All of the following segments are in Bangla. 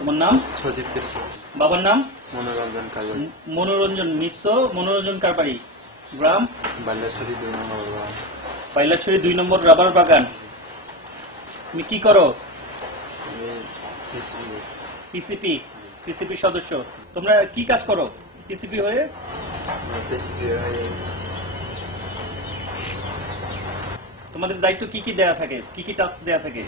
তোমার নাম? সজীব তীর্থ। বাবার নাম? মনোরঞ্জন কারবারি। মনোরঞ্জন মিত্র মনোরঞ্জন কারবারি। গ্রাম? বাল্যাছড়ি 2 নম্বর বাগান। পাইলাছড়ি 2 নম্বর রাবার বাগান। তুমি কি করো? আমি পিসিপি সদস্য। তোমরা কি কাজ করো পিসিপি হয়ে? তোমাদের দায়িত্ব কি কি দেয়া থাকে, কি কি টাস্ক দেয়া থাকে?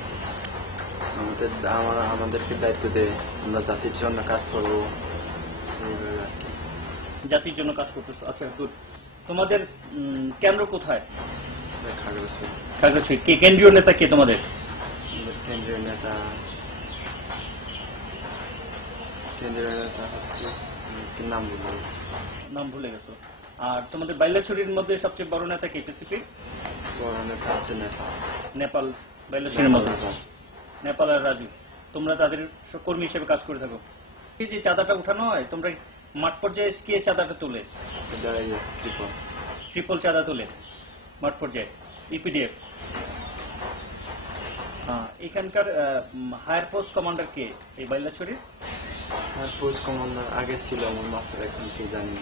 আমাদেরকে দায়িত্ব দেয় আমরা জাতির জন্য কাজ করবো। জাতির জন্য কাজ করতেছো। আচ্ছা গুড। তোমাদের কেন্দ্র কোথায়? খাগড়াছড়ি। কে কেন্দ্রীয় নেতা কে তোমাদের? কেন্দ্রীয় নেতা হচ্ছে নাম ভুলে গেছো। আর তোমাদের বাইলাছড়ির মধ্যে সবচেয়ে বড় নেতা কে পিসিপির? বড় নেতা হচ্ছে নেপাল। বাইলাছড়ির মধ্যে নেপাল আর রাজু। তোমরা তাদের কর্মী হিসেবে কাজ করে থাকো। এই যে চাঁদাটা উঠানো হয়, তোমরা মাঠ পর্যায়ে কে চাঁদাটা তোলে? ট্রিপল চাঁদা তোলে মাঠ পর্যায়ে। ইপিডিএফ। এখানকার হায়ার পোস্ট কমান্ডার কে এই বাইলাছড়ির? হায়ার পোস্ট কমান্ডার আগে ছিল আমার মাস্টার, এখন কি জানি।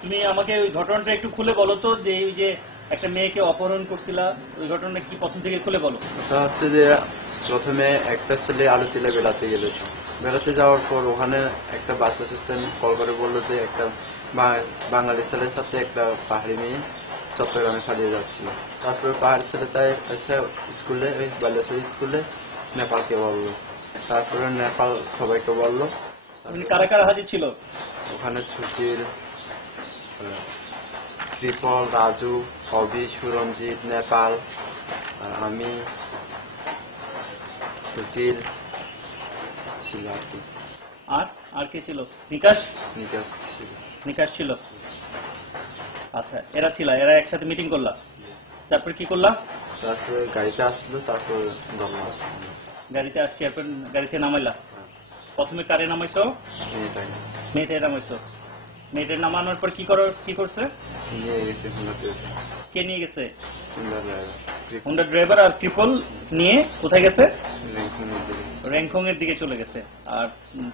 তুমি আমাকে ওই ঘটনাটা একটু খুলে বলো তো, যে এই যে একটা মেয়েকে অপহরণ করছিলা, ওই ঘটনাটা কি প্রথম থেকে খুলে বলো। ওটা হচ্ছে যে প্রথমে একটা ছেলে আলুতিলে বেড়াতে গেল। বেড়াতে যাওয়ার পর ওখানে একটা বাস অ্যাসিস্ট্যান্ট কল করে বললো যে একটা বাঙালি ছেলের সাথে একটা পাহাড়ি মেয়ে চট্টগ্রামে পালিয়ে যাচ্ছিল। তারপরে পাহাড়ি ছেলেটা এসে স্কুলে, ওই বাল্যাছড়ি স্কুলে নেপালকে বললো। তারপরে নেপাল সবাইকে বললো। কারা কারা হাজির ছিল ওখানে? সুশীল, ট্রিপল, রাজু, অভি, সুরঞ্জিত, নেপাল, আমি, সুশীল ছিল আর কি। আর কে ছিল? নিকাশ ছিল। নিকাশ ছিল। আচ্ছা, এরা একসাথে মিটিং করলা, তারপর কি করলা? তারপরে গাড়িতে আসলো, তারপর গাড়িতে আসছি, এরপর গাড়িতে নামাইলা। প্রথমে কারে নামাইছো? মেয়েটাই নামাইছো। মেয়েটার নামানোর পর কি করছে? নিয়ে গেছে। কে নিয়ে গেছে? Honda driver. আর ট্রিপল নিয়ে কোথায় গেছে? র্যাংখং এর দিকে চলে গেছে। আর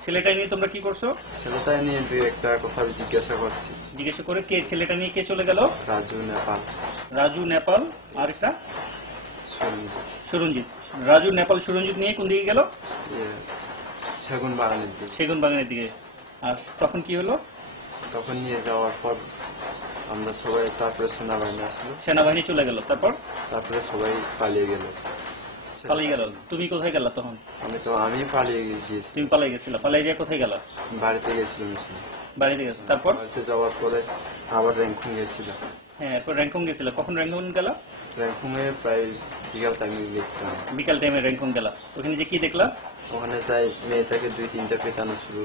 ছেলেটা নিয়ে তোমরা কি করছো? ছেলেটা নিয়ে একটা কথা জিজ্ঞাসা করে কে ছেলেটা নিয়ে কে চলে গেল? রাজু নেপাল আর একটা সুরঞ্জিত। রাজু নেপাল সুরঞ্জিত নিয়ে কোন দিকে গেল? সেগুন বাগানের দিকে। আর তখন কি হলো? তখন নিয়ে যাওয়ার পর আমরা সবাই, তারপরে সেনাবাহিনী চলে গেল। তারপরে সবাই পালিয়ে গেল। তুমি কোথায় গেলা তখন? আমি পালিয়ে গিয়েছি। তুমি পালিয়ে গেছিলা? পালিয়ে গিয়ে কোথায় গেলা? বাড়িতে গেছিলাম। বাড়িতে গেছো। তারপর বাড়িতে যাওয়ার পরে আবার র্যাংখং গেছিলাম। হ্যাঁ, এরপর র্যাংখং গেছিলা। কখন র্যাংখং গেলা? র্যাংখং এ প্রায় বিকাল টাইমে গেছিলাম। বিকাল টাইমে র্যাংখং গেলা। ওখানে যে কি দেখলা? ওখানে যাই মেয়েটাকে 2-3টা পেটানো শুরু।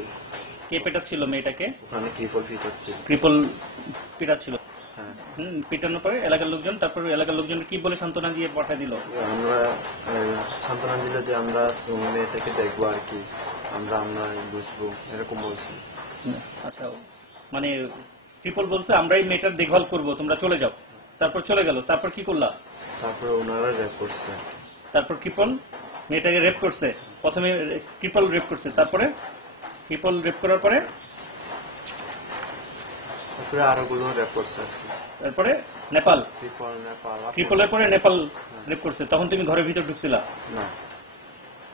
কে পেটাচ্ছিল মেয়েটাকে? ওখানে ট্রিপল পিটাচ্ছিল। পিটানোর পরে এলাকার লোকজন, তারপর এলাকার লোকজন কি বলে সান্ত্বনা দিয়ে পাঠিয়ে দিল? আমরা সান্ত্বনা দিল যে আমরা মেয়েটাকে দেখবো আর কি, আমরা বুঝবো, এরকম বলছি। আচ্ছা, মানে ট্রিপল বলছে আমরাই মেয়েটার দেখভাল করবো, তোমরা চলে যাও। তারপর চলে গেল। তারপর কি করলা? তারপর ওনারা রেপ করছে। তারপর ট্রিপল মেয়েটাকে রেপ করছে। প্রথমে ট্রিপল রেপ করছে, তারপরে ট্রিপল রেপ করার পরে আরো গুলো রেপ করছে। তারপরে নেপাল ট্রিপলের পরে নেপাল রেপ করছে। তখন তুমি ঘরের ভিতর ঢুকছিলা না?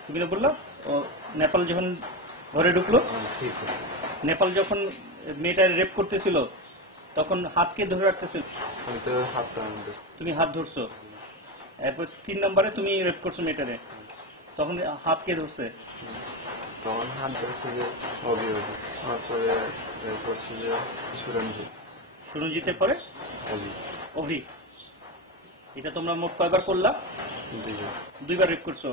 তুমি না বললো নেপাল যখন ঘরে ঢুকলো, নেপাল যখন মেয়েটা রেপ করতেছিল তখন হাতকে ধরে রাখতেছিল। তুমি হাত ধরছো। এরপর 3 নম্বরে তুমি রেপ করছো মেয়েটারে, তখন হাতকে ধরছে। তখন হাত ধরছে যে সুরঞ্জিতের পরে অভি। এটা তোমরা মোট কয়বার করলা? 2বার রেপ করছো।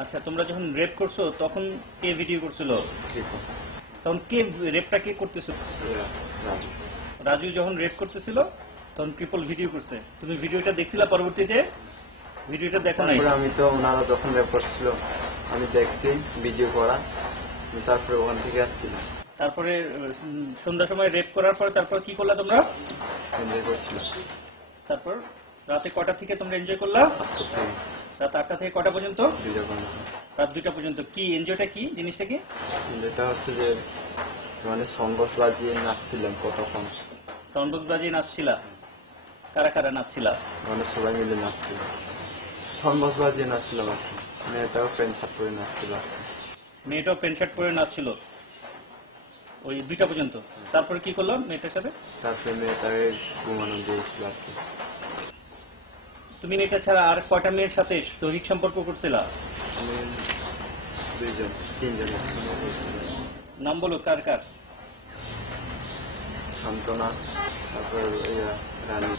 আচ্ছা, তোমরা যখন রেপ করছো তখন কে ভিডিও করছিল? তখন কে রেপটা কে করতেছিল? রাজু যখন রেপ করতেছিল তখন ট্রিপল ভিডিও করছে। তুমি ভিডিওটা দেখছিলা? পরবর্তীতে ভিডিওটা দেখো নাই? আমি তো ওনারা যখন রেপ করছিল আমি দেখছি ভিডিও করা, তারপরে ওখান থেকে আসছিলাম। তারপরে সন্ধ্যার সময় রেপ করার পর তারপর কি করলা তোমরা? এনজয় করছিলাম। তারপর রাতে কটা থেকে তোমরা এনজয় করলা? রাত 8টা থেকে কটা পর্যন্ত? 2টা পর্যন্ত। রাত 2টা পর্যন্ত। কি এনজয়টা কি, জিনিসটা কি? এটা হচ্ছে যে মানে সঙ্গস বাজিয়ে নাচছিলাম কতক্ষণ, সাউন্ড বক্স বাজিয়ে নাচছিলা? কারা কারা নাচছিলা? মানে সবাই মিলে নাচছিলাম, সঙ্গস বাজিয়ে নাচছিলাম আর কি। মেয়েটাও প্যান্ট শার্ট পরে নাচছিল আর কি। মেয়েটাও প্যান্ট শার্ট পরে নাচছিল ওই 2টা পর্যন্ত। তারপরে কি করলাম মেয়েটার সাথে? তারপরে মেয়েটাকে ঘুমানো দিয়েছিল আর কি। তুমি মেয়েটা ছাড়া আর কয়টা মেয়ের সাথে দৈহিক সম্পর্ক করছিলা? আমি 2 জন 3 জনের সঙ্গে করছিলাম। নাম বলো কার কার? সান্ত্বনা, তারপর রানী,